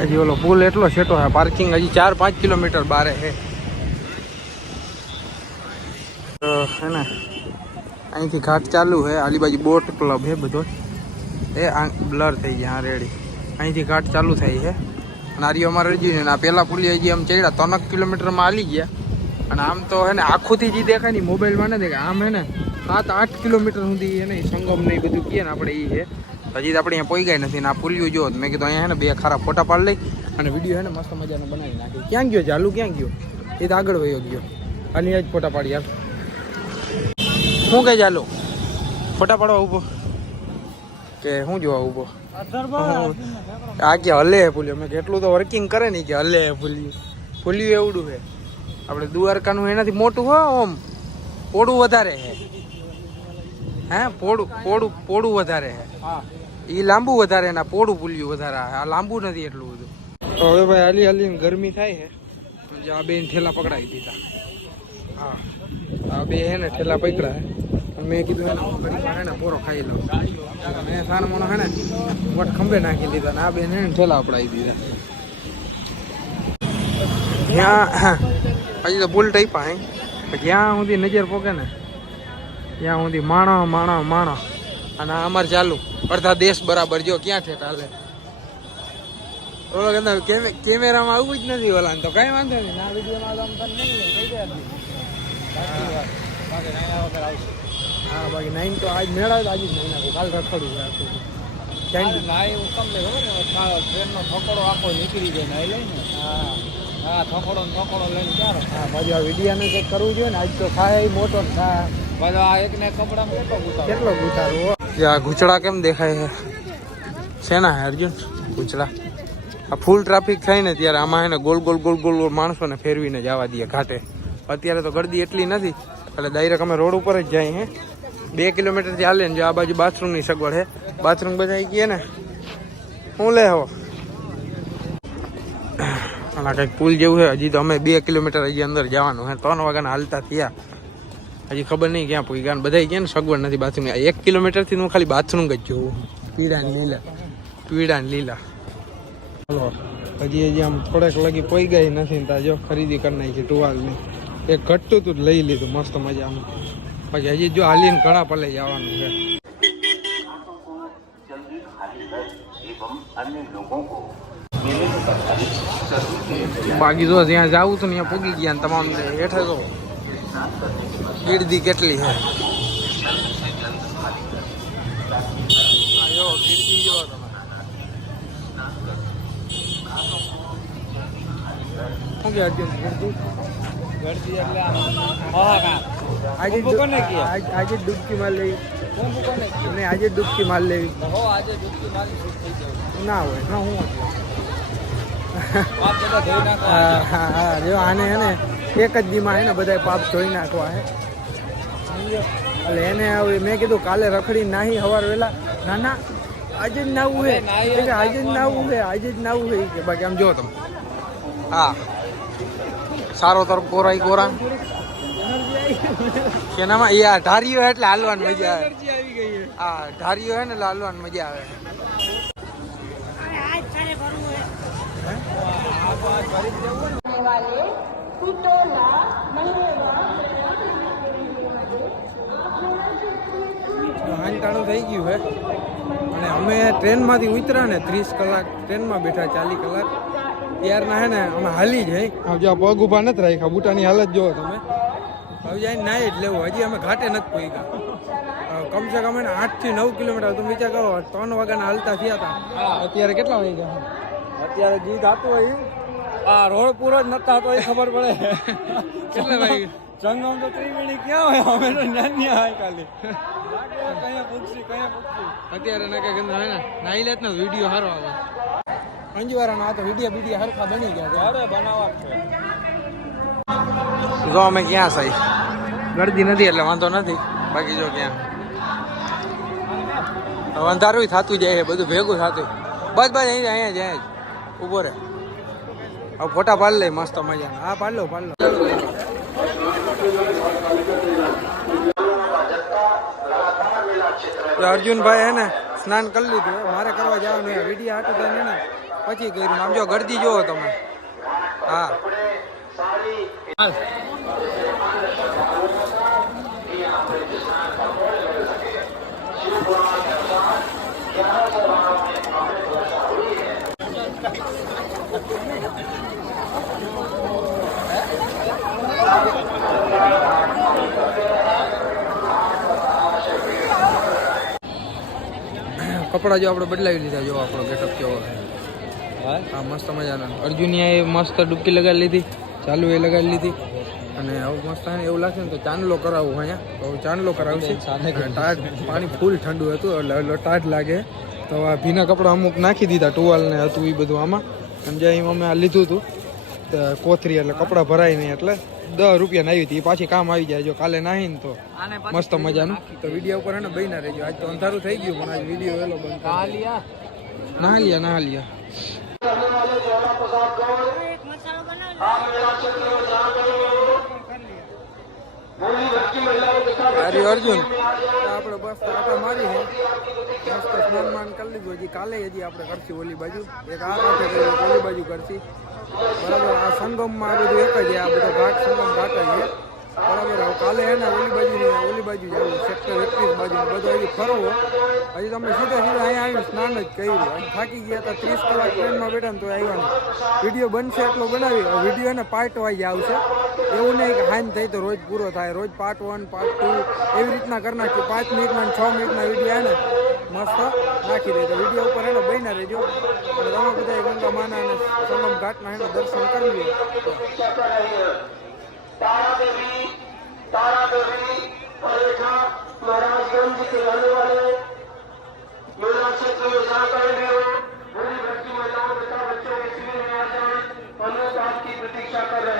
હજી ઓલો પુલ એટલો છેટો હે, પાર્કિંગ હજી 4-5 કિલોમીટર બારે હે. હે ને અહીંથી ઘાટ ચાલુ હે, આલી બાજુ બોટ ક્લબ હે બધો એ બ્લર થઈ ગયા. હા રેડી, અહીંથી ઘાટ ચાલુ થાય છે. નારીઓ અમારે રજી ને આ પેલા પુલી હજી આમ ચડ્યા 3 કિલોમીટરમાં હાલી ગયા. અને આમ તો હે ને આખુંથી જે દેખાય ને મોબાઈલમાં ન દેખાય, આમ હે ને 7-8 કિલોમીટર સુધી એને સંગમ ને બધું કહીએ ને આપણે એ છે. હજી તો આપણે અહીંયા પોઈ ગયા નથી ને આ પુલિયું જો મેં કીધું અહીંયા હે ને 2 ખારા ફોટા પાડ લઈ અને વિડીયો હે ને મસ્ત મજાનો બનાવી નાખી. ક્યાં ગયો ચાલુ, ક્યાં ગયો? એ તો આગળ વયો ગયો. અને જ ફોટા પાડી યાર. શું કહે ચાલો ફોટા પાડવા ઊભો કે શું જોવા ઊભો? આ કે હલે પુલિયો. મેં કેટલું તો વર્કિંગ કરે નહીં કે હલે પુલિયું એવડું છે. આપણે દ્વારકાનું એનાથી મોટું હોય ઓમ પોડું વધારે છે. હે પોડું વધારે છે. એ લાંબુ વધારે ને પોડું પુલિયું વધારે. આ લાંબુ નથી એટલું બધું. તો હવે ભાઈ હાલી હાલી ગરમી થાય છે. આ બે ઠેલા પકડાવી દીધા. હા આ બે હે ને ઠેલા પકડા હે. મેં કીધું હે ને પોરો ખાઈ લઉં. મેં સાનમોનો હે ને વટ ખંભે નાખી દીધા ને આ બે ને ઠેલા પકડાવી દીધા. ત્યાં હજી તો પુલ ટાઈપા હે. જ્યાં સુધી નજર પોકે ને ત્યાં સુધી માણો અને અમારે ચાલુ અડધા દેશ બરાબર. જો ક્યાં છે ચાલે ઓલો કહેતા કેમેરામાં આવું જ નથી ઓલા તો કઈ વાંધો નહીં. આ વિડીયોમાં તો નહીં હા બાકી 9 તો આજ મેળા આજે જ નહીં નાખું. કાલ રખડું ટ્રેનનો થકોડો આખો નીકળી જાય નાઈ લઈને. હા થકોડો લઈને ક્યારે? હા બાજુ આ વિડીયાને કંઈક કરવું જોઈએ ને. આજ તો થાય મોટો થાય બાજુ. આ એકને કપડામાં કેટલો ગુટારો. આ ઘૂંચડા કેમ દેખાય છે? શેના હે અર્જુન ઘૂંચડા? આ ફૂલ ટ્રાફિક થાય ને ત્યારે આમાં એને ગોલ ગોલ માણસોને ફેરવીને જવા દઈએ ઘાટે. અત્યારે તો ગરદી એટલી નથી એટલે ડાયરેક્ટ અમે રોડ ઉપર જ જાય હે. 2 કિલોમીટરથી હાલે ને. જો આ બાજુ બાથરૂમની સગવડ હે. બાથરૂમ બધા આવી ગયા ને હું લે હો. અને કંઈક પુલ જેવું છે. હજી તો અમે 2 કિલોમીટર હજી અંદર જવાનું હે. 3 વાગ્યાના હાલતા થયા. હજી ખબર નહીં ક્યાં પૂરી ગયા. બધા ગયા ને સગવડ નથી બાથરૂમ. 1 કિલોમીટરથી હું ખાલી બાથરૂમ જ જોઉં. પીળા ને લીલા. હલો હજી આમ થોડેક લગી પોઈ ગઈ નથી. ત્યાં જો ખરીદી કરી નાખી ટુવાલની. એક ઘટતું તું લઈ લીધું મસ્ત મજામાં. પછી હજી જો હાલીને ઘણા પલે જવાનું છે. બાકી જો જ્યાં જવું હતું ને ત્યાં પૂગી ગયા ને તમામ હેઠે તો ગીરદી કેટલી છે. ગીરદી જો તમે શું કે અર્જુન ગીરદી આજે ડૂબકી માર લેવી. આજે ડૂબકી માર લેવી ના હોય ના હું હા જો આને હે ને એક જ દીમાં હે ને બધા પાપ ધોઈ નાખવા હે. એટલે એને હવે મેં કીધું કાલે રખડી નાહી હવાર વેલા. ના આજે જ નાવું હે. આજે જ નાવું હે કે બાકી આમ જો તમે. હા સારો તરફ કોરા કેનામાં એ ઢારીઓ એટલે હાલવાની મજા આવે. હા ઢારીઓ હે ને હાલવાની મજા આવે. હાંટાણું થઈ ગયું હે અને અમે ટ્રેનમાંથી ઉતર્યા ને 30 કલાક ટ્રેનમાં બેઠા 40 કલાક ત્યારના હે ને અમે હાલી જાય. જો પગ ઊભા નથી રાખ્યા. બુટાની હાલત જોવો તમે. હવે જઈને નાઈ જ લેવું. હજી અમે ઘાટે નથી પહોંચ્યા. કમસે કમ 8 થી 9 કિલોમીટર. તમે વિચાર કરો 3 વાગ્યાના હાલતા થયા હતા. અત્યારે કેટલા વાગ્યા? અત્યારે જી થતું હોય આ રોડ પૂરો જ નતા થતો એ ખબર પડે. કેટલા વાગે સંગમ તો ત્રિવેણી ક્યાં હોય? અમે તો નાની હોય ખાલી કયા પૂછી. અત્યારે ના કે ગંદા હોય ને નાઈ લેત ને વિડીયો સારો આવે. અંજવારાનો આ તો વિડીયો હરખા બની ગયા. અરે બનાવવા છે. જો અમે ક્યાં સહી ગળદી નથી એટલે વાંધો નથી. બાકી જો ક્યાં અંધારું થતું જાય બધું ભેગું થતું. બસ અહીંયા જાય જ ઉભો રે. હવે ફોટા પાડ લે મસ્ત મજાના. હા પાડ લો. અર્જુનભાઈ હે ને સ્નાન કરી લીધું. મારે કરવા જવાનું વિડીયો હાટું થઈને ને પછી કર્યું. આમ જો ગરદી જોવો તમે. હા કપડા જો આપણે બદલાવી લીધા. જો આપણો ગેટઅપ કેવો છે. હા મસ્ત મજાનો. અર્જુનિયા એ મસ્ત ડૂબકી લગાવી લીધી, ચાલુ એ લગાવી લીધી. અને આવું મસ્ત એવું લાગશે ને તો ચાંદલો કરાવવું અહીંયા. તો ચાંદલો કરાવશે. ટાઢ પાણી ફૂલ ઠંડુ હતું એટલે ટાઢ લાગે. તો આ ભીના કપડાં અમુક નાખી દીધા, ટુવાલ ને હતું એ બધું આમાં. અને જે અમે આ લીધું હતું કોથરી, એટલે કપડાં ભરાય નહીં, એટલે 10 રૂપિયાની આવી હતી. એ પાછી કામ આવી જાય જો કાલે નાહી ને તો મસ્ત મજાનું. તો વિડીયો ઉપર હે ને બહીના રહેજો. આજ તો અંધારું થઈ ગયું પણ આજ વિડીયો વેલો બંધ ના લિયા. અરે અર્જુન આપણે બસ આટા મારી છે. મસ્ત સ્નાન કરી લીધું. હજી કાલે આપણે કરશી ઓલી બાજુ. એક આ કાંઠે ઓલી બાજુ કરશી. બરાબર. આ સંગમમાં આ બધું એક જ આ બધો ઘાટ સંગમ ઘાટ જ છે. બરાબર. કાલે હે ને ઓલી બાજુ જવું સેક્ટર 21 બાજુ બધું હજી ફરવો. હજી તમે સીધા અહીંયા આવીને સ્નાન જ કર્યું. હજી થાકી ગયા હતા. 30 કલાક ટ્રેનમાં બેઠા ને તો આવ્યા વિડીયો બનશે એટલો બનાવી. વિડીયો એને પાર્ટ વાઇઝ આવશે. એવું નહીં કે હાન થઈ તો રોજ પૂરો થાય. રોજ પાર્ટ 1 પાર્ટ 2 એવી રીતના કરી નાખીએ. 5 મિનિટના 6 મિનિટના વિડીયો એને મસ્ત નાખી દે. તો વિડીયો ઉપર એને બહીના રહેજો. અને તમે બધા ગંગા માના અને સંગમ ઘાટના એને દર્શન કરી લો. तारा देवी परेठा महाराजगंज के रहने वाले मेला क्षेत्र में जाकर भी हो पूरी भर्ती महिलाओं तथा बच्चों के शिविर में आ जाए। हम लोग आपकी प्रतीक्षा कर रहे हैं।